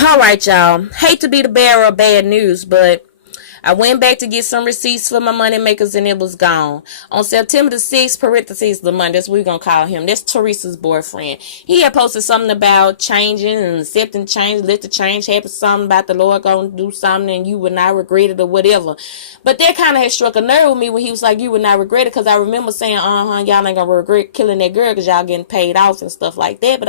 All right, y'all. Hate to be the bearer of bad news, but I went back to get some receipts for my money makers and it was gone. On September the 6th, parentheses, the month, that's what we're going to call him. That's Teresa's boyfriend. He had posted something about changing and accepting change, let the change happen, something about the Lord going to do something and you would not regret it or whatever. But that kind of had struck a nerve with me when he was like, you would not regret it, because I remember saying, y'all ain't going to regret killing that girl because y'all getting paid off and stuff like that. But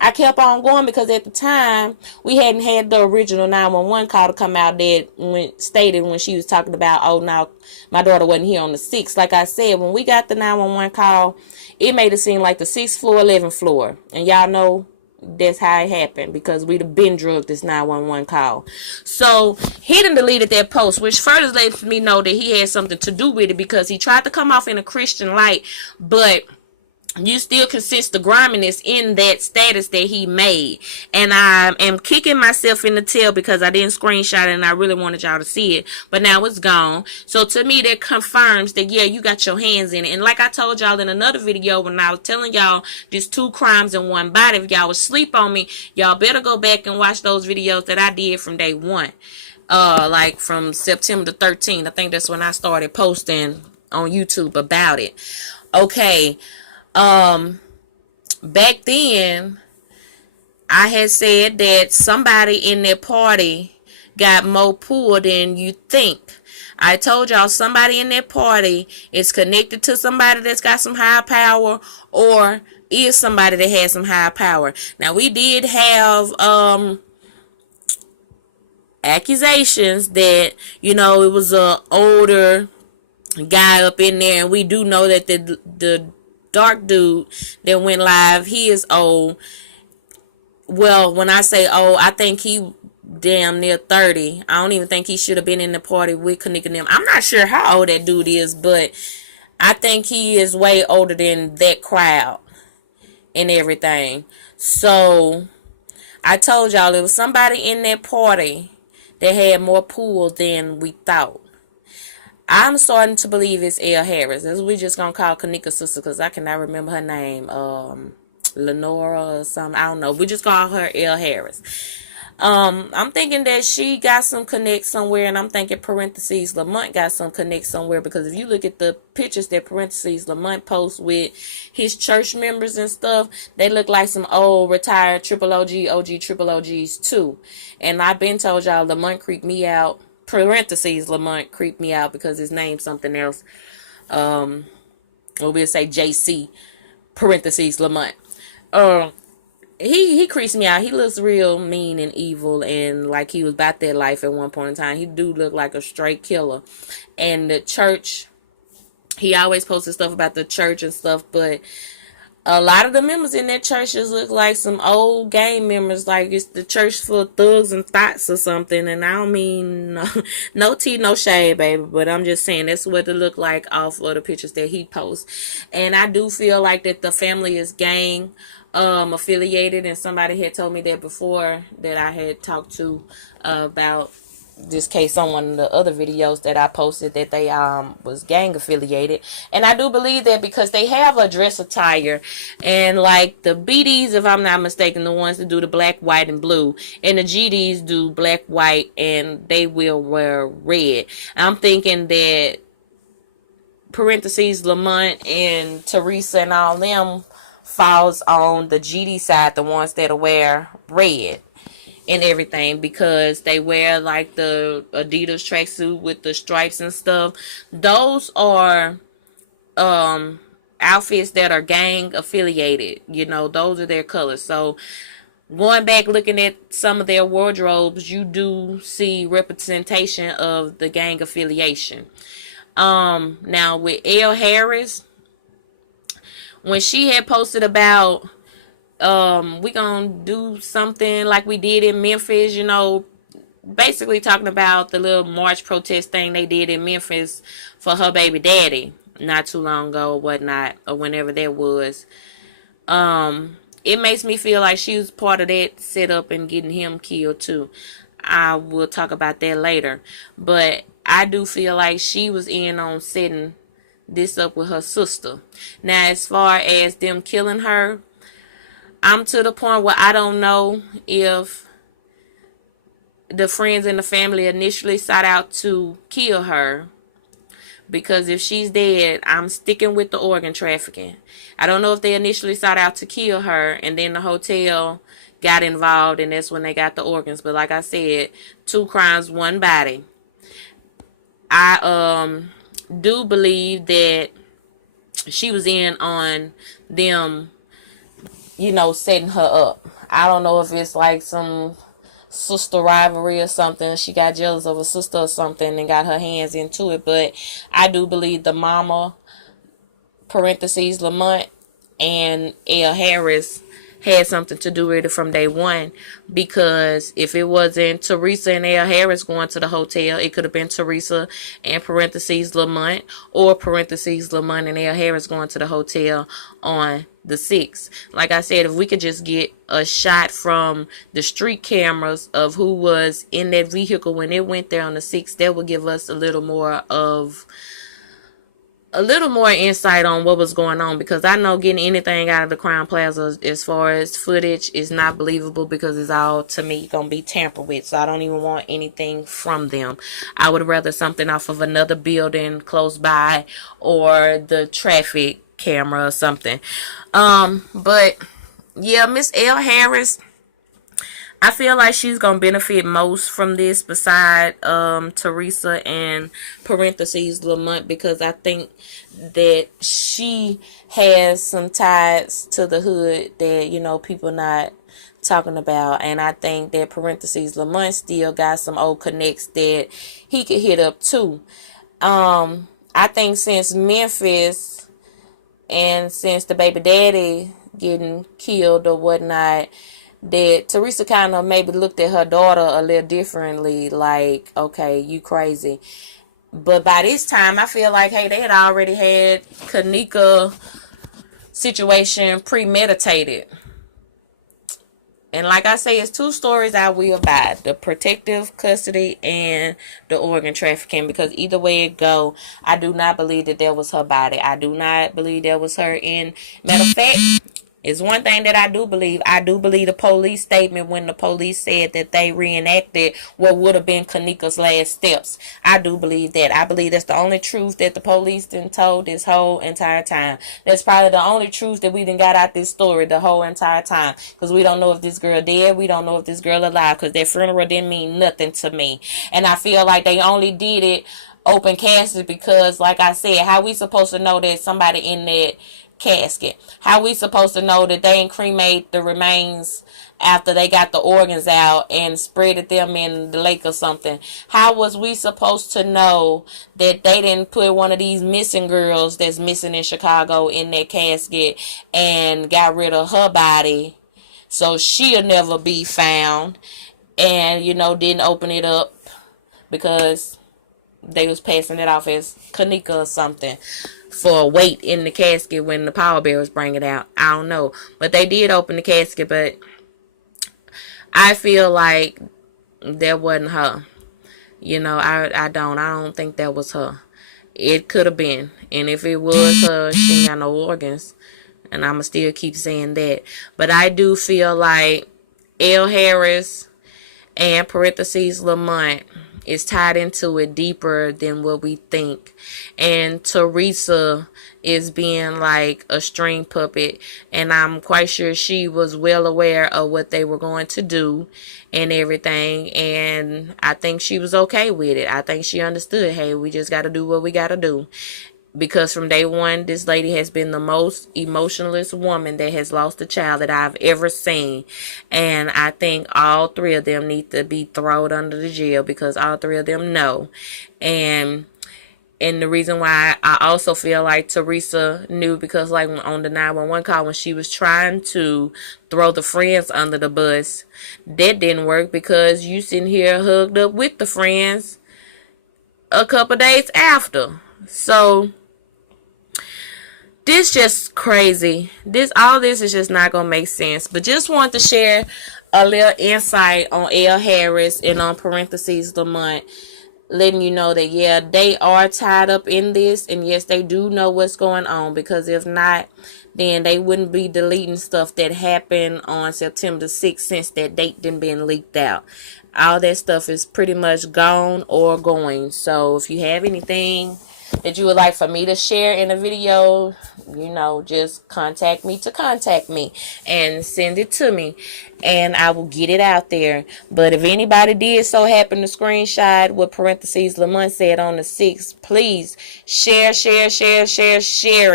I kept on going because at the time, we hadn't had the original 911 call to come out that stated when she was talking about, oh, now my daughter wasn't here on the 6th. Like I said, when we got the 911 call, it made it seem like the 6th floor, 11th floor. And y'all know that's how it happened because we'd have been drugged this 911 call. So he done deleted that post, which further lets me know that he had something to do with it because he tried to come off in a Christian light, but you still consist the griminess in that status that he made. And I am kicking myself in the tail because I didn't screenshot it and I really wanted y'all to see it. But now it's gone. So to me, that confirms that, yeah, you got your hands in it. And like I told y'all in another video when I was telling y'all there's 2 crimes in one body. If y'all would sleep on me, y'all better go back and watch those videos that I did from day one. Like from September the 13th. I think that's when I started posting on YouTube about it. Okay. Back then, I had said that somebody in their party got more pull than you think. I told y'all somebody in that party is connected to somebody that's got some high power or is somebody that has some high power. Now, we did have, accusations that, it was a older guy up in there, and we do know that the dark dude that went live, he is old. Well, when I say old, I think he damn near 30. I don't even think he should have been in the party with K'NEKA and them. I'm not sure how old that dude is, but I think he is way older than that crowd and everything. So I told y'all it was somebody in that party that had more pull than we thought. I'm starting to believe it's Elle Harris. We just gonna call K'NEKA's sister because I cannot remember her name. Lenora or something. I don't know. We just call her Elle Harris. I'm thinking that she got some connect somewhere, and I'm thinking parentheses Lamont got some connect somewhere, because if you look at the pictures that parentheses Lamont posts with his church members and stuff, they look like some old retired triple OG triple OGs too. And I've been told y'all Lamont creeped me out. Parentheses Lamont creeped me out because his name's something else. Or we'll say JC parentheses Lamont. He creeps me out. He looks real mean and evil, and like he was about that life at one point in time. He do look like a straight killer. And the church, he always posted stuff about the church and stuff, but a lot of the members in that church just look like some old gang members, like it's the church for thugs and thoughts or something. And I don't mean no tea, no shade, baby, but I'm just saying that's what it look like off of the pictures that he posts. And I do feel like that the family is gang affiliated, and somebody had told me that before that I had talked to about this case on one of the other videos that I posted, that they was gang affiliated. And I do believe that because they have a dress attire, and like the BDs, if I'm not mistaken, the ones that do the black, white, and blue, and the GDs do black, white, and they will wear red. I'm thinking that parentheses Lamont and Teresa and all them falls on the GD side, the ones that wear red and everything, because they wear like the Adidas tracksuit with the stripes and stuff. Those are outfits that are gang affiliated. Those are their colors. So going back looking at some of their wardrobes, you do see representation of the gang affiliation. Now with Elle Harris, when she had posted about we gonna do something like we did in Memphis, basically talking about the little march protest thing they did in Memphis for her baby daddy not too long ago or whatnot, or whenever that was. It makes me feel like she was part of that setup and getting him killed too. I will talk about that later, but I do feel like she was in on setting this up with her sister. Now, as far as them killing her, I'm to the point where I don't know if the friends and the family initially sought out to kill her. Because if she's dead, I'm sticking with the organ trafficking. I don't know if they initially sought out to kill her and then the hotel got involved and that's when they got the organs. But like I said, 2 crimes, 1 body. I do believe that she was in on them, setting her up. I don't know if it's like some sister rivalry or something. She got jealous of a sister or something and got her hands into it. But I do believe the mama, parentheses, Lamont, and L. Harris had something to do with it from day one, because if it wasn't Teresa and L. Harris going to the hotel, it could have been Teresa and parentheses Lamont, or parentheses Lamont and L. Harris going to the hotel on the 6th. Like I said, if we could just get a shot from the street cameras of who was in that vehicle when it went there on the 6th, that would give us a little more insight on what was going on, because I know getting anything out of the Crown Plaza as far as footage is not believable, because it's all, to me, gonna be tampered with. So I don't even want anything from them. I would rather something off of another building close by, or the traffic camera or something. But yeah, Miss L. Harris, I feel like she's gonna benefit most from this beside Teresa and parentheses Lamont, because I think that she has some ties to the hood that people not talking about, and I think that parentheses Lamont still got some old connects that he could hit up too. I think since Memphis and since the baby daddy getting killed or whatnot, that Teresa kind of maybe looked at her daughter a little differently, like, okay, you crazy. But by this time, I feel like, hey, they had already had KENNEKA situation premeditated. And like I say, it's 2 stories I will buy: the protective custody and the organ trafficking. Because either way it go, I do not believe that was her body. I do not believe that was her. In matter of fact, it's one thing that I do believe. I do believe the police statement when the police said that they reenacted what would have been KENNEKA's last steps. I do believe that. I believe that's the only truth that the police done told this whole entire time. That's probably the only truth that we done got out this story the whole entire time. Because we don't know if this girl dead. We don't know if this girl alive. Because that funeral didn't mean nothing to me. And I feel like they only did it open casket because, like I said, how we supposed to know that somebody in that casket? How we supposed to know that they ain't cremate the remains after they got the organs out and spreaded them in the lake or something? How was we supposed to know that they didn't put one of these missing girls that's missing in Chicago in that casket and got rid of her body so she'll never be found, and didn't open it up because they was passing it off as KENNEKA or something for a weight in the casket when the pallbearers bring it out? I don't know. But they did open the casket, but I feel like that wasn't her. I don't think that was her. It could have been. And if it was her, she ain't got no organs. And I'ma still keep saying that. But I do feel like L. Harris and parentheses Lamont is tied into it deeper than what we think. And Teresa is being like a string puppet, and I'm quite sure she was well aware of what they were going to do and everything, and I think she was okay with it. I think she understood, hey, we just got to do what we got to do. Because from day one, this lady has been the most emotionless woman that has lost a child that I've ever seen. And I think all 3 of them need to be thrown under the jail, because all 3 of them know. And the reason why I also feel like Teresa knew, because like on the 911 call when she was trying to throw the friends under the bus, that didn't work, because you sitting here hugged up with the friends a couple days after. So this just crazy. All this is just not gonna make sense. But just want to share a little insight on L. Harris and on parentheses Lamont, letting you know that yeah, they are tied up in this, and yes, they do know what's going on, because if not, then they wouldn't be deleting stuff that happened on September the 6th, since that date didn't been leaked out. All that stuff is pretty much gone or going. So if you have anything that you would like for me to share in a video, just contact me and send it to me, and I will get it out there. But if anybody did so happen to screenshot what parentheses Lamont said on the 6th, please share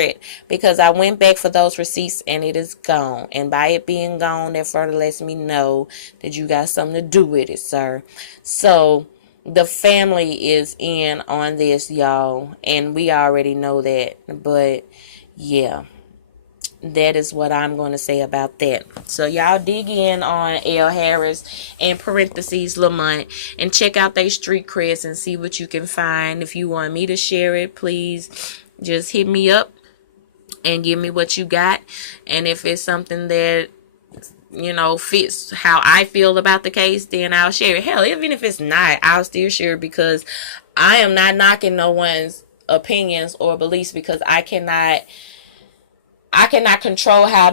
it, because I went back for those receipts and it is gone. And by it being gone, that further lets me know that you got something to do with it, sir. So the family is in on this, y'all, and we already know that. But yeah, that is what I'm going to say about that. So y'all dig in on L. Harris and parentheses Lamont, and check out their street creds and see what you can find. If you want me to share it, please just hit me up and give me what you got. And if it's something that fits how I feel about the case, then I'll share it. Hell, even if it's not, I'll still share it, because I am not knocking no one's opinions or beliefs, because I cannot control how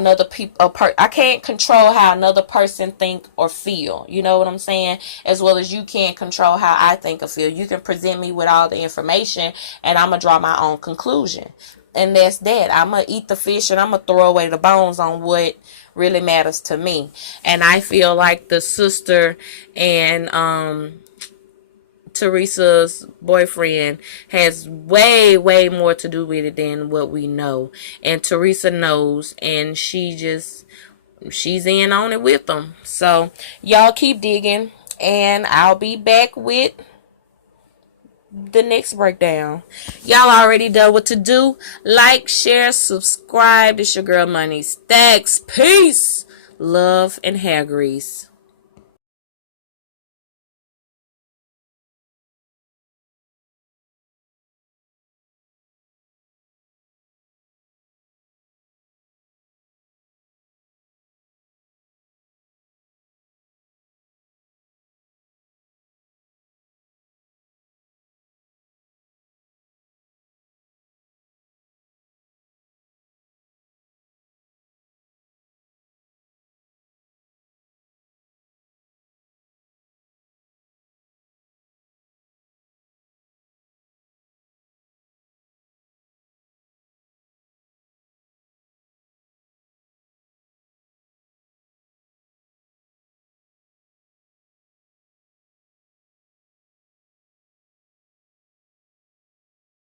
I can't control how another person think or feel. You know what I'm saying? As well as you can't control how I think or feel. You can present me with all the information, and I'm gonna draw my own conclusion. And that's that. I'm gonna eat the fish and I'm gonna throw away the bones on what really matters to me. And I feel like the sister and Teresa's boyfriend has way more to do with it than what we know. And Teresa knows, and she's in on it with them. So y'all keep digging, and I'll be back with the next breakdown. Y'all already know what to do. Like, share, subscribe. This your girl Money Stacks. Peace, love, and hair grease.